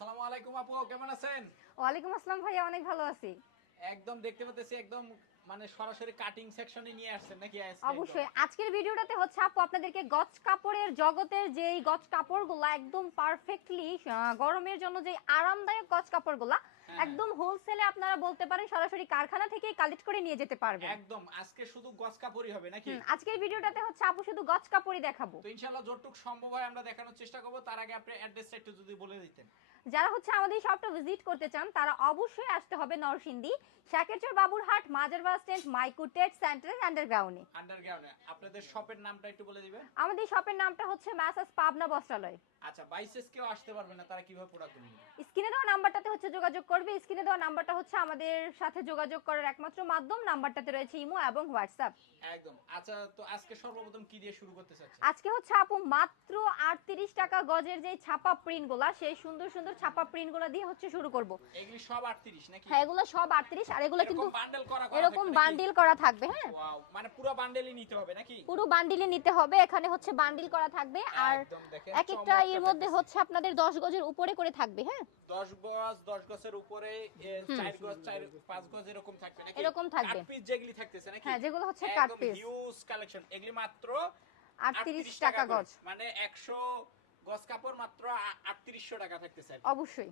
আসসালামু আলাইকুম আপু কেমন আছেন? ওয়ালাইকুম আসসালাম ভাইয়া অনেক ভালো আছি। একদম দেখতে পাচ্ছি একদম মানে সরাসরি কাটিং সেকশনে নিয়ে আসছেন নাকি আজকে অবশ্যই। আজকের ভিডিওটাতে হচ্ছে আপু আপনাদেরকে গজ কাপড়ের জগতের যেই গজ কাপড়গুলো একদম পারফেক্টলি গরমের জন্য যে আরামদায়ক গজ কাপড়গুলো হ্যাঁ, একদম হোলসেলে আপনারা বলতে পারেন সরাসরি কারখানা থেকে কালেক্ট করে নিয়ে যেতে পারবেন। একদম আজকে শুধু গস কাপড়ই হবে নাকি? আজকের ভিডিওটাতে হচ্ছে আপু শুধু গজ কাপড়ই দেখাবো। তো ইনশাআল্লাহ যতটুক সম্ভব হয় আমরা দেখানোর চেষ্টা করব তার আগে আপনি অ্যাড্রেসটা একটু যদি বলে দিতেন। যারা হচ্ছে আমাদের শপটা ভিজিট করতে চান তারা অবশ্যই আসতে হবে নরসিংদী শাকেরচর বাবুরহাট মাজার বাস স্ট্যান্ড মাইকুটেট সেন্টারের আন্ডারগ্রাউন্ডে আন্ডারগ্রাউন্ডে আপনাদের শপের নামটা একটু বলে দিবেন? আমাদের শপের নামটা হচ্ছে ম্যাসাস পাবনা বস্ত্রালয়। আচ্ছা বাইসেস কেউ আসতে পারবে না তারা কীভাবে প্রোডাক্ট নেবে স্ক্রিনে দেওয়া নাম্বারটাতে হচ্ছে যোগাযোগ করবে স্ক্রিনে দেওয়া নাম্বারটা হচ্ছে আমাদের সাথে যোগাযোগ করার একমাত্র মাধ্যম নাম্বারটাতে রয়েছে ইমো এবং হোয়াটসঅ্যাপ। একদম। আচ্ছা তো আজকে সর্বপ্রথম কি দিয়ে শুরু করতে চাচ্ছেন? আজকে হচ্ছে আপু মাত্র আটত্রিশ টাকা গজের যে ছাপা প্রিন্টগুলা সেই সুন্দর সুন্দর ছাপা প্রিন্টগুলা দিয়ে হচ্ছে শুরু করব। এগুলি সব 38 নাকি? হ্যাঁ এগুলো সব আটত্রিশ আর এগুলো কিন্তু বান্ডেল করা এরকম? বান্ডিল করা থাকবে হ্যাঁ। ওয়াও মানে পুরো বান্ডেলই নিতে হবে নাকি? পুরো বান্ডিলে নিতে হবে এখানে হচ্ছে বান্ডিল করা থাকবে আর এক একটা এর মধ্যে হচ্ছে আপনাদের দশ গজের উপরে করে থাকবে হ্যাঁ। 10 গজ 10 গজের উপরে হুম। 4 গজ 4 5 গজ এরকম থাকবে নাকি? এরকম থাকবে। কাট পিস যেগুলি থাকতেছে নাকি? হ্যাঁ যেগুলো হচ্ছে কাট পিস হিউজ কালেকশন এগুলি মাত্র আটত্রিশ টাকা গজ। মানে 100 গজ কাপড় মাত্র 3800 টাকা থাকতেছে অবশ্যই।